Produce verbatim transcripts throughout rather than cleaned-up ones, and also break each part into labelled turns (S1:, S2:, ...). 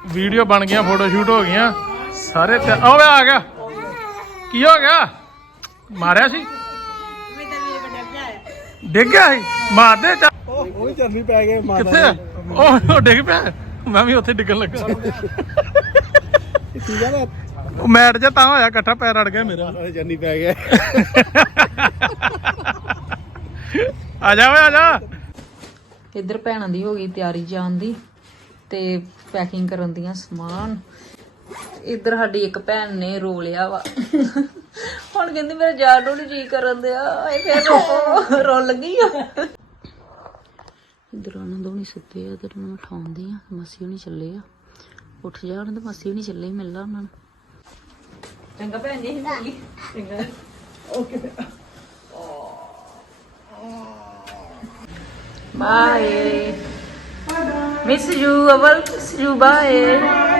S1: Video ਬਣ ਗਈਆਂ, photo shoot ਹੋ ਗਈਆਂ ਸਾਰੇ। ਤੇ ਉਹ ਆ ਗਿਆ, ਕੀ ਹੋ ਗਿਆ? ਮਾਰਿਆ ਸੀ, ਡਿੱਗ ਗਿਆ ਸੀ, ਮਾਰਦੇ
S2: ਉਹ ਵੀ ਚਰਨੀ ਪੈ ਗਏ।
S1: ਕਿੱਥੇ ਉਹ ਡਿੱਗ ਪਿਆ? ਮੈਂ ਵੀ ਉੱਥੇ ਡਿੱਗਣ ਲੱਗਾ।
S2: ਠੀਕ ਆ ਨਾ,
S1: ਉਹ ਮੈਟ ਜਿਹਾ ਤਾਂ ਹੋਇਆ, ਇਕੱਠਾ ਪੈਰ ਅੜ ਗਿਆ ਮੇਰਾ।
S2: ਚਰਨੀ ਪੈ ਗਿਆ।
S1: ਆ ਜਾ ਓਏ ਆ ਜਾ।
S3: ਇੱਧਰ ਭੈਣਾਂ ਦੀ ਹੋ ਗਈ ਤਿਆਰੀ ਜਾਣ ਦੀ ਤੇ ਪੈਕਿੰਗ ਕਰਨ ਦੀਆਂ ਸਮਾਨ। ਇੱਧਰ ਸਾਡੀ ਇੱਕ ਭੈਣ ਨੇ ਰੋ ਲਿਆ ਵਾ, ਹੁਣ ਕਹਿੰਦੀ ਮੇਰਾ ਜਾਣ ਨੂੰ ਨੀ ਜੀ ਕਰਨ ਦਿਆ, ਇਹ ਫੇਰ ਰੋ ਰੋਣ ਲੱਗੀ ਆ। ਇੱਧਰ ਉਹਨਾਂ ਦੋਵੇਂ ਸੁੱਤੇ ਆ, ਇੱਧਰ ਨੂੰ ਉਠਾਉਂਦੀ ਆ। ਮਾਸੀ ਹੋਣੀ ਚੱਲੇ ਆ, ਉੱਠ ਜਾਣ ਤੇ ਮਾਸੀ ਹੋਣੀ ਚੱਲੇ, ਮਿਲ ਲਾ ਉਹਨਾਂ ਨੂੰ। ਚੰਗਾ ਭੈਣ ਜੀ, ਚੰਗਾ okay bye. Miss you all, miss you bye.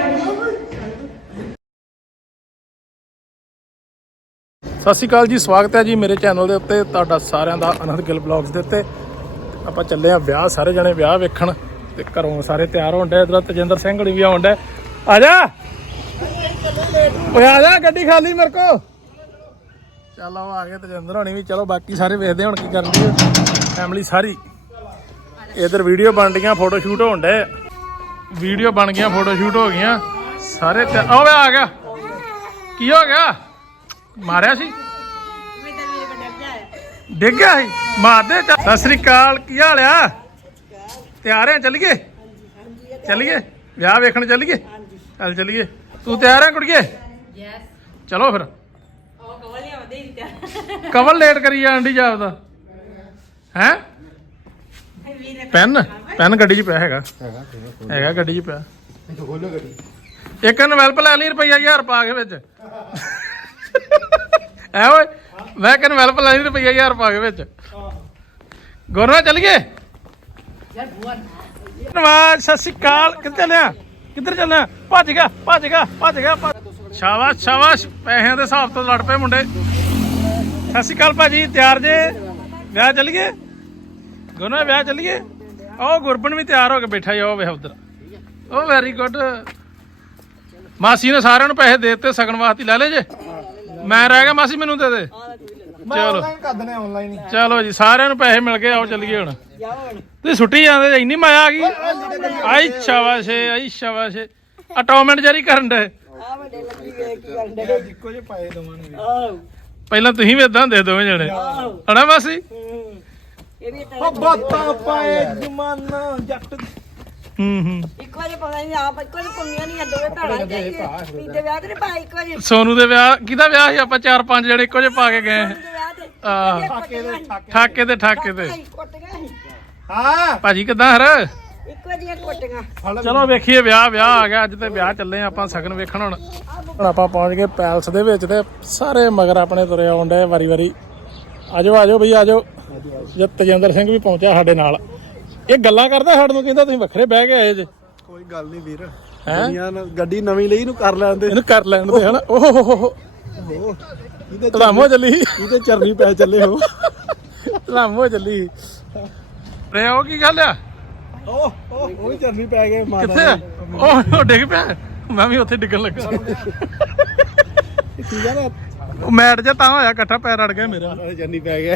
S1: Sat Sri ਅਕਾਲ ਜੀ, ਸਵਾਗਤ ਹੈ ਜੀ ਮੇਰੇ ਚੈਨਲ ਦੇ ਉੱਤੇ, ਤੁਹਾਡਾ ਸਾਰਿਆਂ ਦਾ ਆਨੰਦ ਗਿੱਲ ਬਲੌਗਸ ਦੇ ਉੱਤੇ। ਆਪਾਂ ਚੱਲੇ ਆ ਵਿਆਹ, ਸਾਰੇ ਜਣੇ ਵਿਆਹ ਵੇਖਣ ਤੇ ਘਰੋਂ ਸਾਰੇ ਤਿਆਰ ਹੋਣ ਡੇ। ਇੱਧਰ ਤਜਿੰਦਰ ਸਿੰਘ ਹੁਣੀ ਵੀ ਆਉਣ ਡੇ। ਆ ਜਾ ਓਏ, ਆ ਜਾ, ਗੱਡੀ ਖਾਲੀ ਮੇਰੇ ਕੋ। ਚੱਲ ਆ ਆ ਗਏ ਤਜਿੰਦਰ ਹੋਣੀ ਵੀ। ਚਲੋ ਬਾਕੀ ਸਾਰੇ ਵੇਖਦੇ ਹੁਣ ਕੀ ਕਰਨਗੇ ਫੈਮਿਲੀ ਸਾਰੀ। ਇੱਧਰ ਵੀਡੀਓ ਬਣ ਰਹੀਆਂ, ਫੋਟੋ ਸ਼ੂਟ ਹੋਣ ਡੇ। ਵੀਡੀਓ ਬਣ ਗਈਆਂ, ਫੋਟੋ ਸ਼ੂਟ ਹੋ ਗਈਆਂ ਸਾਰੇ। ਤੇ ਉਹ ਆ ਗਿਆ, ਕੀ ਹੋ ਗਿਆ? ਮਾਰਿਆ ਸੀ, ਡਿੱਗ ਗਿਆ ਸੀ, ਮਾਰਦੇ। ਸਤਿ ਸ੍ਰੀ ਅਕਾਲ, ਕੀ ਹਾਲ ਆ? ਤਿਆਰ ਆ? ਚੱਲੀਏ ਚੱਲੀਏ ਵਿਆਹ ਵੇਖਣ ਚੱਲੀਏ? ਚੱਲ ਚੱਲੀਏ। ਤੂੰ ਤਿਆਰ ਆ ਕੁੜੀਏ? ਚਲੋ ਫਿਰ। ਕਵਲ ਲੇਟ ਕਰੀ ਜਾਣ ਜਾਪਦਾ ਹੈ। ਪੈਨ ਪੈਨ ਗੱਡੀ 'ਚ ਪਿਆ ਹੈਗਾ, ਹੈਗਾ ਗੱਡੀ 'ਚ ਪਿਆ। ਇੱਕ ਨਵੈਲਪ ਲੈ ਲਈ ਰੁਪਈਆ ਹਜ਼ਾਰ ਪਾ ਕੇ ਵਿੱਚ। ਐ ਓਏ, ਮੈਂ ਕਹਿੰਦਾ ਨਵੈਲਪ ਲੈ ਲਈ ਰੁਪਈਆ ਹਜ਼ਾਰ ਪਾ ਕੇ ਵਿੱਚ। ਗੁਰਨਾ ਚੱਲੀਏ? ਨਵਾਜ਼ ਸਤਿ ਸ਼੍ਰੀ ਅਕਾਲ। ਕਿੱਥੇ ਚੱਲਿਆ? ਕਿੱਧਰ ਚੱਲਿਆ? ਭੱਜ ਗਿਆ ਭੱਜ ਗਿਆ ਭੱਜ ਗਿਆ। ਸ਼ਾਬਾਸ਼ ਸ਼ਾਬਾਸ਼, ਪੈਸਿਆਂ ਦੇ ਹਿਸਾਬ ਤੋਂ ਲੜ ਪਏ ਮੁੰਡੇ। ਸਤਿ ਸ਼੍ਰੀ ਅਕਾਲ ਭਾਜੀ, ਤਿਆਰ ਜੇ? ਵਿਆਹ ਚੱਲੀਏ? ਗੁਰਨਾ ਵਿਆਹ ਚੱਲੀਏ? ਉਹ ਗੁਰਬਨ ਵੀ ਤਿਆਰ ਹੋ ਕੇ ਬੈਠਾ ਹੀ, ਉਹ ਵੇ ਉਧਰ। ਉਹ ਵੈਰੀ ਗੁੱਡ। ਮਾਸੀ ਨੇ ਸਾਰਿਆਂ ਨੂੰ ਪੈਸੇ ਦੇ ਦਿੱਤੇ, ਸਗਨ ਵਾਸਤੇ ਲੈ ਲੈ ਜੇ। ਮੈਂ ਰਹਿ ਗਿਆ, ਮਾਸੀ ਮੈਨੂੰ ਦੇ ਦੇ। ਚਲੋ ਚਲੋ ਜੀ, ਸਾਰਿਆਂ ਨੂੰ ਪੈਸੇ ਮਿਲ ਗਏ। ਆਓ ਚੱਲੀਏ ਹੁਣ। ਤੁਸੀਂ ਛੁੱਟੀ ਜਾਂਦੇ, ਇੰਨੀ ਮਾਇਆ ਆ ਗਈ। ਆਈ ਸ਼ਾਬਾਸ਼ ਆਈ ਸ਼ਾਬਾਸ਼। ਅਟੋਮੈਂਟ ਜਾਰੀ ਕਰਨ ਦੇ। ਪਹਿਲਾਂ ਤੁਸੀਂ ਵੀ ਏਦਾਂ ਹੁੰਦੇ ਦੋਵੇਂ ਜਣੇ, ਹਨਾ ਮਾਸੀ? ਹੂੰ ਹੂੰ। ਸੋਨੂ ਦੇ ਵਿਆਹ, ਕਿਹਦਾ ਵਿਆਹ ਸੀ? ਆਪਾਂ ਚਾਰ ਪੰਜ ਜਣੇ ਇੱਕੋ ਜਿਹੇ ਪਾ ਕੇ ਗਏ। ਠਾਕੇ ਤੇ ਠਾਕੇ ਤੇ। ਹਾਂ ਭਾਜੀ, ਕਿੱਦਾਂ ਹਰ? ਚਲੋ ਵੇਖੀਏ ਵਿਆਹ। ਵਿਆਹ ਆ ਗਿਆ ਅੱਜ, ਤੇ ਵਿਆਹ ਚੱਲੇ ਆਪਾਂ ਸਗਨ ਵੇਖਣ। ਹੁਣ ਹੁਣ ਆਪਾਂ ਪਹੁੰਚ ਗਏ ਪੈਲਸ ਦੇ ਵਿੱਚ, ਤੇ ਸਾਰੇ ਮਗਰ ਆਪਣੇ ਤੁਰੇ ਆਉਣ ਡੇ ਵਾਰੀ ਵਾਰੀ। ਆਜੋ ਆਜੋ ਬਈ ਆਜੋ। ਜੇ ਤਜਿੰਦਰ ਸਿੰਘ ਵੀ ਪਹੁੰਚਿਆ ਸਾਡੇ ਨਾਲ। ਇਹ ਗੱਲਾਂ ਕਰਦਾ ਸਾਡੇ ਨੂੰ, ਕਹਿੰਦਾ ਤੁਸੀਂ ਵੱਖਰੇ ਬਹਿ ਕੇ ਆਏ ਜੇ।
S2: ਕੋਈ ਗੱਲ ਨਹੀਂ ਵੀਰ, ਗੱਡੀ ਨਵੀਂ ਲਈ ਨੂੰ ਕਰ ਲੈਂਦੇ, ਇਹਨੂੰ
S1: ਕਰ ਲੈਣ ਦੇ ਹਨਾ। ਓਹ ਹੋ ਹੋ, ਧਲਾਮੋ ਚੱਲੀ,
S2: ਇਹਦੇ ਚਰਨੀ ਪੈ ਚੱਲੇ ਹੋ।
S1: ਧਲਾਮੋ ਚੱਲੀ ਰੇ। ਉਹ ਕੀ ਗੱਲ ਆ?
S2: ਉਹ ਉਹ ਵੀ ਚਰਨੀ ਪੈ ਗਏ।
S1: ਕਿੱਥੇ ਉਹ ਡਿੱਗ ਪਿਆ? ਮੈਂ ਵੀ ਉੱਥੇ ਡਿੱਗਣ ਲੱਗਾ।
S2: ਠੀਕ ਆ ਨਾ,
S1: ਉਹ ਮੈਟ ਜਿਹਾ ਤਾਂ ਹੋਇਆ, ਇਕੱਠਾ ਪੈਰ ਅੜ ਗਿਆ ਮੇਰਾ।
S2: ਚਰਨੀ ਪੈ ਗਿਆ।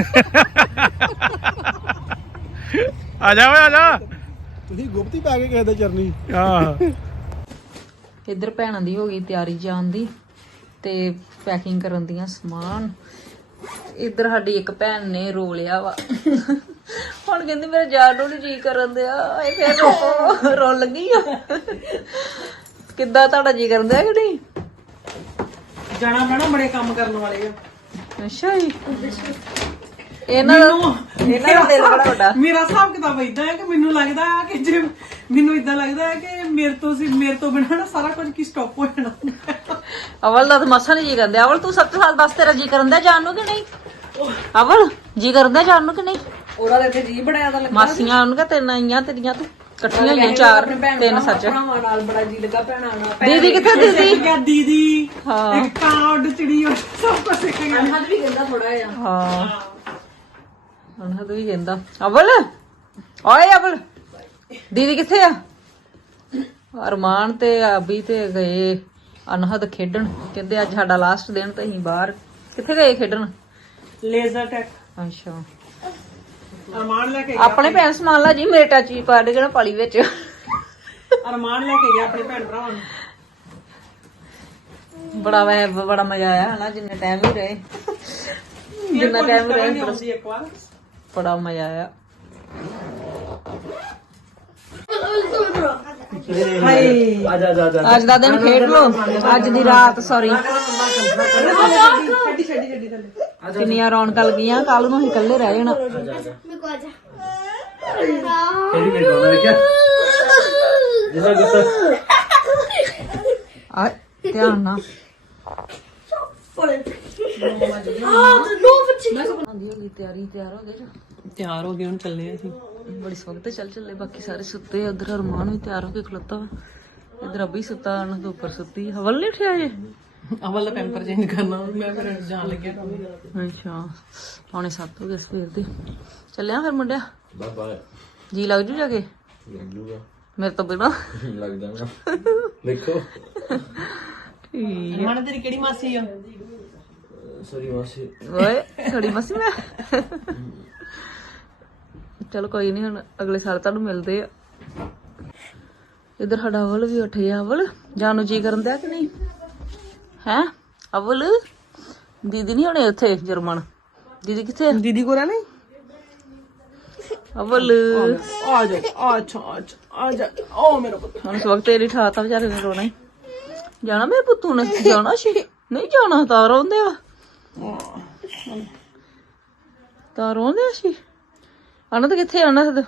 S1: ਆ ਜਾ ਓਏ ਆ ਜਾ।
S2: ਤੁਸੀਂ ਗੁਪਤੀ ਪਾ ਕੇ ਕਿਸੇ ਦਾ ਚਰਨੀ।
S1: ਆਹ
S3: ਇੱਧਰ ਭੈਣਾਂ ਦੀ ਹੋ ਗਈ ਤਿਆਰੀ ਜਾਣ ਦੀ ਤੇ ਪੈਕਿੰਗ ਕਰਨ ਦੀਆਂ ਸਮਾਨ। ਇੱਧਰ ਸਾਡੀ ਇੱਕ ਭੈਣ ਨੇ ਰੋ ਲਿਆ ਵਾ, ਹੁਣ ਕਹਿੰਦੀ ਮੇਰਾ ਜਾਣ ਨੂੰ ਨੀ ਜੀ ਕਰਨ ਦਿਆ, ਇਹ ਫੇਰ ਰੋ ਰੋਣ ਲੱਗੀ ਆ। ਕਿੱਦਾਂ ਤੁਹਾਡਾ ਜੀ ਕਰਨ ਦਿਆ ਕਿ ਨਹੀਂ?
S4: ਜਾਣਾ ਪੈਣਾ, ਬੜੇ ਕੰਮ ਕਰਨ ਵਾਲੇ ਆ।
S3: ਅੱਛਾ ਜੀ। ਇਹਨਾਂ ਦਾ ਇਹਨਾਂ ਦਾ ਦਿਲ ਬੜਾ ਵੱਡਾ।
S4: ਮੇਰਾ ਹਿਸਾਬ ਕਿਤਾਬ ਏਦਾਂ ਹੈ ਕਿ ਮੈਨੂੰ ਲੱਗਦਾ ਹੈ ਕਿ ਜੇ ਮੈਨੂੰ ਏਦਾਂ ਲੱਗਦਾ ਹੈ ਕਿ ਮੇਰੇ ਤੋਂ ਸੀ ਮੇਰੇ ਤੋਂ ਬਿਨਾਂ ਨਾ ਸਾਰਾ ਕੁਝ ਕੀ ਸਟਾਪ ਹੋ ਜਾਣਾ।
S3: ਅਵਲ ਦਾ ਤਾਂ ਮਸਾ ਨੀ ਜੀ ਕਰਦੇ। ਅਵਲ ਤੂੰ ਸੱਤ ਸਾਲ ਬਸ ਤੇਰਾ ਜੀ ਕਰਨ ਦਿਆ ਜਾਣ ਨੂੰ ਕਿ ਨਹੀਂ? ਅਵਲ ਜੀ ਕਰਨ ਦਿਆ ਜਾਣ ਨੂੰ ਕਿ ਨਹੀਂ?
S4: ਉਹਦਾ ਇੱਥੇ ਜੀ ਬੜਾ ਜ਼ਿਆਦਾ ਲੱਗਾ।
S3: ਮਾਸੀਆਂ ਉਹਨੂੰ ਕਹ ਤਿੰਨ ਆਈਆਂ ਤੇਰੀਆਂ ਤੂੰ ਇਕੱਠੀਆਂ ਹੋਈਆਂ, ਚਾਰ ਤਿੰਨ ਸੱਚ।
S4: ਭਰਾਵਾਂ ਨਾਲ ਬੜਾ ਜੀ ਲੱਗਾ, ਭੈਣਾਂ ਨਾਲ।
S3: ਦੀਦੀ ਕਿੱਥੇ? ਦੀਦੀ
S4: ਦੀਦੀ
S3: ਹਾਂ,
S4: ਇੱਕ ਕਾਰਡ ਚਿੜੀ ਸਭ ਕੁਝ ਸਿੱਖ ਗਿਆ। ਹੱਦ ਵੀ ਕਹਿੰਦਾ ਥੋੜਾ ਜਿਹਾ।
S3: ਹਾਂ ਉਹਨਾਂ ਤੋਂ ਵੀ ਕਹਿੰਦਾ। ਅਵਲ ਓਏ ਅਵਲ, ਦੀਦੀ ਕਿੱਥੇ ਆ? ਅਰਮਾਨ ਤੇ ਆਬੀ ਤੇ ਗਏ ਅਨਹਦ ਖੇਡਣ। ਕਹਿੰਦੇ ਅੱਜ ਸਾਡਾ ਲਾਸਟ ਦਿਨ ਤੇ ਅਸੀਂ ਬਾਹਰ ਕਿੱਥੇ ਗਏ ਖੇਡਣ?
S4: Laser tag.
S3: ਅੱਛਾ
S4: ਅਰਮਾਨ ਲੈ ਕੇ
S3: ਆਪਣੇ ਭੈਣ ਸਮਾਨ ਲਾ ਜੀ ਮੇਰੇ ਟਾਚੀ ਪਾ ਦੇ ਜਿਹੜਾ ਪਾਲੀ ਵਿੱਚ।
S4: ਅਰਮਾਨ ਲੈ ਕੇ ਗਿਆ ਆਪਣੇ ਭੈਣ ਭਰਾਵਾਂ ਨੂੰ।
S3: ਬੜਾ ਵੈ ਬੜਾ ਮਜ਼ਾ ਆਇਆ ਹਨਾ ਜਿੰਨੇ ਟਾਈਮ ਹੀ ਰਹੇ ਜਿੰਨਾ ਟਾਈਮ ਰਹੇ
S4: ਆਉਂਦੀ ਇੱਕ ਵਾਰ।
S3: ਬੜਾ ਮਜ਼ਾ ਆਇਆ।
S4: ਹਾਏ
S3: ਅੱਜ ਦਾ ਦਿਨ ਖੇਡ ਲੋ ਅੱਜ ਦੀ ਰਾਤ ਸੌਰੀ
S4: ਛੱਡੀ ਛੱਡੀ ਛੱਡੀ ਥੱਲੇ।
S3: ਕਿੰਨੀਆਂ ਰੌਣਕਾਂ ਲੱਗੀਆਂ ਕੱਲ ਨੂੰ ਅਸੀਂ ਇਕੱਲੇ ਰਹਿ ਜਾਣਾ। ਆ ਧਿਆਨ ਨਾਲ ਤਿਆਰੀ ਤਿਆਰ ਹੋ ਗਏ ਜੋ
S4: ਤਿਆਰ ਹੋ ਗਏ ਹੁਣ ਚੱਲੇ ਅਸੀਂ।
S3: ਬੜੀ ਸਵਖਤ ਚੱਲ ਚੱਲੇ ਬਾਕੀ ਸਾਰੇ ਸੁੱਤੇ ਆ। ਉਧਰ ਅਰਮਾਨ ਵੀ ਤਿਆਰ ਹੋ ਕੇ ਖਲੋਤਾ ਵਾ। ਇਧਰ ਅਬੀ ਸੁੱਤਾ ਅਨੰਦ ਉੱਪਰ ਸੁੱਤੀ। ਹਵਲ ਨਹੀਂ ਉੱਠਿਆ ਜੇ?
S4: ਅਵਲ ਦਾ ਪੈਂਪਰ ਚੇਂਜ ਕਰਨਾ ਮੈਂ ਫਿਰ ਜਾਣ ਲੱਗਿਆ।
S3: ਅੱਛਾ ਪੌਣੇ ਸੱਤ ਹੋ ਗਏ ਸਵੇਰ ਦੇ। ਚੱਲਿਆ ਫਿਰ ਮੁੰਡਿਆ ਬਾਏ ਬਾਏ। ਜੀ ਲੱਗ ਜੂ ਜਾ ਕੇ? ਮੇਰੇ ਤੋਂ ਬਿਨਾ ਲੱਗ ਜਾਣਾ ਦੇਖੋ। ਠੀਕ
S4: ਮਾਣਾ ਤੇਰੀ ਕਿਹੜੀ ਮਾਸੀ ਆ?
S3: ਸੌਰੀ ਮਾਸੀ ਓਏ ਥੋੜੀ ਮਾਸੀ ਮੈਂ ਚਲੋ ਕੋਈ ਨਹੀਂ ਹੁਣ ਅਗਲੇ ਸਾਲ ਤੁਹਾਨੂੰ ਮਿਲਦੇ ਆ। ਇਧਰ ਸਾਡਾ ਅਵਲ ਵੀ ਉੱਠ ਗਿਆ। ਅਵਲ ਜਾਣ ਨੂੰ ਜੀ ਕਰਨ ਦਿਆ ਕਿ ਨਹੀਂ ਹੈ? ਅਵਲ ਦੀਦੀ ਨਹੀਂ ਹੋਣੇ ਉੱਥੇ ਜਰਮਨ। ਦੀਦੀ ਕਿੱਥੇ?
S4: ਦੀਦੀ ਕੋਲ ਨਹੀਂ।
S3: ਅਵਲ
S4: ਆ ਜਾ ਆ ਜਾ ਆ ਜਾ ਓ ਮੇਰਾ ਪੁੱਤ।
S3: ਹੁਣ ਇਸ ਵਕਤ ਤੇਰੀ ਠਾਤਾ ਵਿਚਾਰੇ ਨੇ ਰੋਣਾ ਹੀ। ਜਾਣਾ ਮੇਰੇ ਪੁੱਤੂ ਨੇ? ਜਾਣਾ ਸੀ ਨਹੀਂ ਜਾਣਾ ਤਾਂ ਰੋਂਦੇ ਵਾ ਤਾਂ ਰੋਂਦੇ ਸੀ। ਆਨੰਦ ਕਿੱਥੇ? ਆਨੰਦ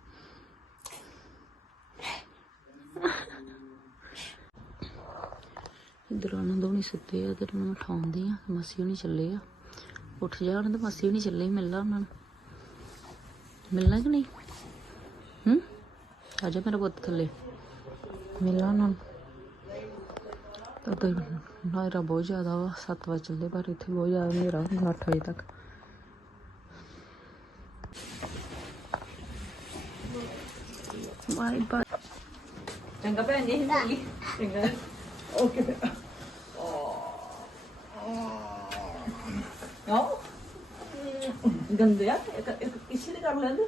S3: ਇਧਰ ਆਨੰਦ ਹੋਣੀ ਸੁੱਤੇ ਆ। ਇਧਰ ਨੂੰ ਮੈਂ ਠਾਉਂਦੀ ਆ। ਮਾਸੀ ਹੋਣੀ ਚੱਲੇ ਆ। ਉੱਠ ਜਾ ਆਨੰਦ ਮਾਸੀ ਹੋਣੀ ਚੱਲੇ। ਮਿਲਣਾ ਉਹਨਾਂ ਨੂੰ ਮਿਲਣਾ ਕਿ ਨਹੀਂ? ਹੂੰ ਆ ਜਾ ਮੇਰਾ ਪੁੱਤ ਥੱਲੇ ਮਿਲਣਾ ਉਹਨਾਂ ਨੂੰ। ਤਾਂ ਹਨੇਰਾ ਬਹੁਤ ਜ਼ਿਆਦਾ ਵਾ। ਸੱਤ ਵਜੇ ਚੱਲਦੇ ਪਰ ਇੱਥੇ ਬਹੁਤ ਜ਼ਿਆਦਾ ਹਨੇਰਾ ਹੁੰਦਾ ਅੱਠ ਵਜੇ ਤੱਕ। Bye bye. ਚੰਗਾ ਭੈਣ ਜੀ। ਚੰਗਾ
S4: ਓਕੇ।
S3: ਆਓ ਗੰਦੇ ਆ ਇੱਕ ਇੱਕ ਕਿਸੇ ਨੇ ਕਰ ਲੈਂਦੇ।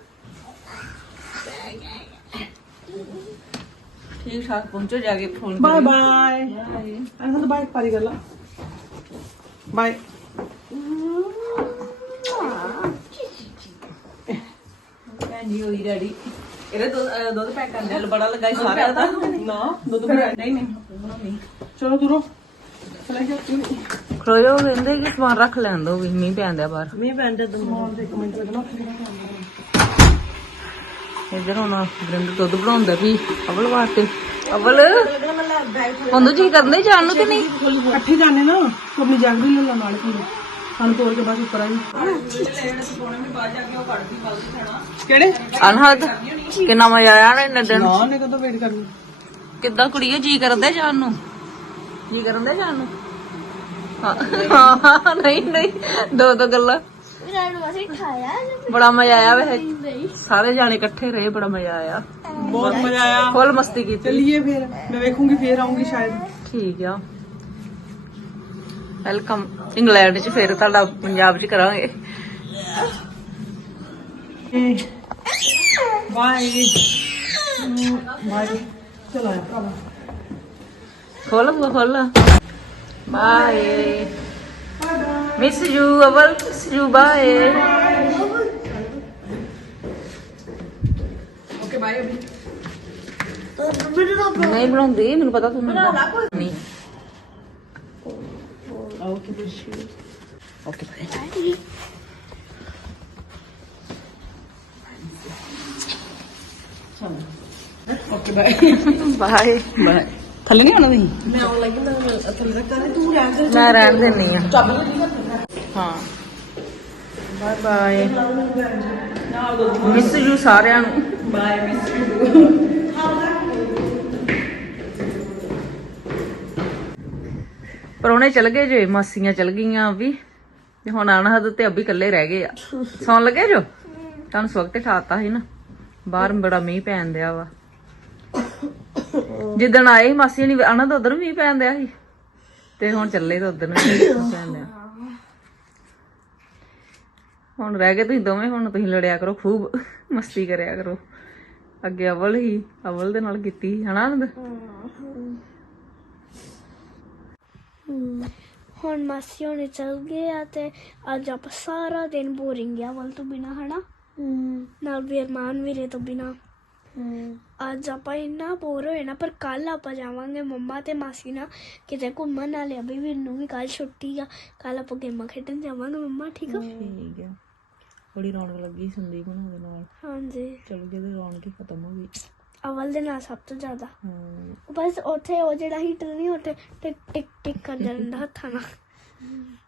S3: ਠੀਕ ਠਾਕ ਪਹੁੰਚੋ ਜਾ ਕੇ phone
S4: bye bye. Anand bye ਪਾਰੀ ਕਰ ਲਾ। ਬਾਏ।
S3: ਭੈਣ ਜੀ ਹੋਈ ਰੈਡੀ। ਇਹਦੇ ਦੁੱਧ ਦੁੱਧ ਪੈਕ ਕਰਨ ਦੇ ਬੜਾ ਲੱਗਾ ਸਾਰਿਆਂ ਦਾ।
S4: ਨਾ ਦੁੱਧ ਬਣਾ
S3: ਨਹੀਂ ਨਹੀਂ
S4: ਚਲੋ ਤੁਰੋ ਚਲੇ ਜਾ।
S3: ਖਲੋਇਓ ਕਹਿੰਦੇ ਕਿ ਸਮਾਨ ਰੱਖ ਲੈਣ ਦੋ ਵੀ ਮੀਂਹ ਪੈਂਦਾ ਬਾਹਰ।
S4: ਮੀਂਹ ਪੈਂਦਾ ਸਮਾਨ ਦੇ ਇੱਕ ਮਿੰਟ ਲੱਗਣਾ।
S3: ਇੱਧਰ ਹੁਣ ਬ੍ਰਿੰਦ ਦੁੱਧ ਬਣਾਉਂਦਾ ਵੀ ਅਵਲ ਵਾਸਤੇ। ਅਵਲ ਹੁੰਦੂ ਜੀ ਕਰਦੇ ਜਾਣ ਨੂੰ ਕਿ ਨਹੀਂ?
S4: ਇਕੱਠੇ ਜਾਣੇ ਨਾ ਤੂੰ ਆਪਣੀ ਜੱਗ ਵੀ ਲੈ ਲਾ ਨਾਲ ਕੋਲ ਸਾਨੂੰ ਤੋੜ ਕੇ ਬਸ ਉੱਪਰ ਆਈ। ਕਿਹੜੇ
S3: ਅਨਹਦ ਕਿੰਨਾ ਮਜ਼ਾ ਆਇਆ ਨਾ ਇੰਨੇ ਦਿਨ।
S4: ਨਾ ਨੇ ਕਦੋਂ ਵੇਟ ਕਰਨੀ।
S3: ਕਿੱਦਾਂ ਕੁੜੀਏ ਜੀ ਕਰਦੇ ਜਾਣ ਨੂੰ? ਜੀ ਕਰਦੇ ਜਾਣ ਨੂੰ? ਹਾਂ ਨਹੀਂ ਨਹੀਂ ਦੋ ਦੋ ਗੱਲਾਂ। ਬੜਾ ਮਜ਼ਾ ਆਇਆ ਵੈਸੇ ਸਾਰੇ ਜਾਣੇ ਇਕੱਠੇ ਰਹੇ। ਬੜਾ ਮਜ਼ਾ ਆਇਆ।
S4: ਬਹੁਤ ਮਜ਼ਾ ਆਇਆ।
S3: ਫੁੱਲ ਮਸਤੀ ਕੀਤੀ।
S4: ਚੱਲੀਏ ਫਿਰ ਮੈਂ ਵੇਖੂੰਗੀ ਫੇਰ ਆਉਂਗੀ ਸ਼ਾਇਦ।
S3: ਠੀਕ ਆ ਵੈਲਕਮ ਇੰਗਲੈਂਡ ਚ। ਫਿਰ ਤੁਹਾਡਾ ਪੰਜਾਬ ਚ ਕਰਾਂਗੇ।
S4: Bye bye. ਚਲੋ ਆ ਭਰਾ
S3: ਖੋਲ ਖੋਲ। Bye miss you all miss you bye.
S4: Okay bye ਅਭੀ।
S3: ਨਹੀਂ ਬਣਾਉਂਦੀ ਮੈਨੂੰ ਪਤਾ ਤੂੰ ਨਹੀਂ।
S4: Okay okay bye. Okay bye
S3: bye
S4: bye. ਥੱਲੇ ਨਹੀਂ ਆਉਣਾ ਤੁਸੀਂ? ਮੈਂ ਆਉਣ ਲੱਗੀ ਮੈਂ ਥੱਲੇ ਤੱਕ ਕਰ ਤੂੰ ਰਹਿਣ ਦੇ।
S3: ਮੈਂ ਰਹਿਣ ਦਿੰਨੀ ਆ।
S4: ਚੱਲ ਲੱਗੀ
S3: ਹਾਂ ਬਾਏ ਬਾਏ ਮਿਸ ਯੂ ਸਾਰਿਆਂ ਨੂੰ।
S4: Bye miss you.
S3: ਪਰੋਣੇ ਚਲ ਗਏ ਜੇ ਮਾਸੀਆਂ ਚਲ ਗਈਆਂ ਵੀ ਤੇ ਹੁਣ ਅਨਹਦ ਤੇ ਅਭੀ ਇਕੱਲੇ ਰਹਿ ਗਏ ਆ। ਸੌਣ ਲੱਗੇ ਜੋ? ਤੁਹਾਨੂੰ ਸਵਖਤੇ ਠਾਤਾ ਸੀ ਨਾ। ਬਾਹਰ ਬੜਾ ਮੀਂਹ ਪੈਣ ਦਿਆ ਵਾ। ਜਿੱਦਣ ਆਏ ਸੀ ਮਾਸੀ ਨਹੀਂ ਆਣਾ ਤਾਂ ਉਧਰ ਵੀ ਪੈਣ ਦਿਆ ਸੀ ਤੇ ਹੁਣ ਚੱਲੇ ਤਾਂ ਉਧਰ ਵੀ ਪੈਣ ਦਿਆ। ਹੁਣ ਰਹਿ ਗਏ ਤੁਸੀਂ ਦੋਵੇਂ, ਹੁਣ ਤੁਸੀਂ ਲੜਿਆ ਕਰੋ, ਖੂਬ ਮਸਤੀ ਕਰਿਆ ਕਰੋ। ਅੱਗੇ ਅਵਲ ਹੀ ਅਵਲ ਦੇ ਨਾਲ ਕੀਤੀ ਹਨਾ ਆਨੰਦ।
S5: ਹੁਣ ਮਾਸੀ ਹੋਣੇ ਚੱਲ ਗਏ ਆ ਤੇ ਅੱਜ ਆਪਾਂ ਸਾਰਾ ਦਿਨ ਬੋਰਿੰਗ ਆ ਵੱਲ ਤੋਂ ਬਿਨਾ ਹਨਾ ਨਾਲ ਵੀ ਅਰਮਾਨ ਵੀਰੇ ਤੋਂ ਬਿਨਾ। ਅੱਜ ਆਪਾਂ ਇੰਨਾ ਬੋਰ ਹੋਏ ਨਾ, ਪਰ ਕੱਲ ਆਪਾਂ ਜਾਵਾਂਗੇ ਮੰਮਾ ਤੇ ਮਾਸੀ ਨਾਲ ਕਿਤੇ ਘੁੰਮਣ। ਨਾਲੇ ਅਭੀ ਵੀਰ ਨੂੰ ਵੀ ਕੱਲ ਛੁੱਟੀ ਆ, ਕੱਲ ਆਪਾਂ ਗੇਮਾਂ ਖੇਡਣ ਜਾਵਾਂਗੇ ਮੰਮਾ। ਠੀਕ ਆ
S3: ਠੀਕ ਆ, ਬੜੀ ਰੌਣਕ ਲੱਗੀ ਸੰਦੀਪ ਉਹਨਾਂ ਦੇ ਨਾਲ।
S5: ਹਾਂਜੀ
S3: ਚਲ ਗਏ ਤੇ ਰੌਣਕ ਹੀ ਖਤਮ ਹੋ ਗਈ।
S5: ਅਵਲ ਦੇ ਨਾਲ ਸਭ ਤੋਂ ਜ਼ਿਆਦਾ।
S3: ਹਾਂ
S5: ਬਸ ਉੱਥੇ ਉਹ ਜਿਹੜਾ ਹੀਟਰ ਨਹੀਂ ਉੱਥੇ ਟਿਕ ਟਿਕ ਟਿਕ ਕਰ ਜਾਂਦਾ ਹੱਥਾਂ ਨਾਲ।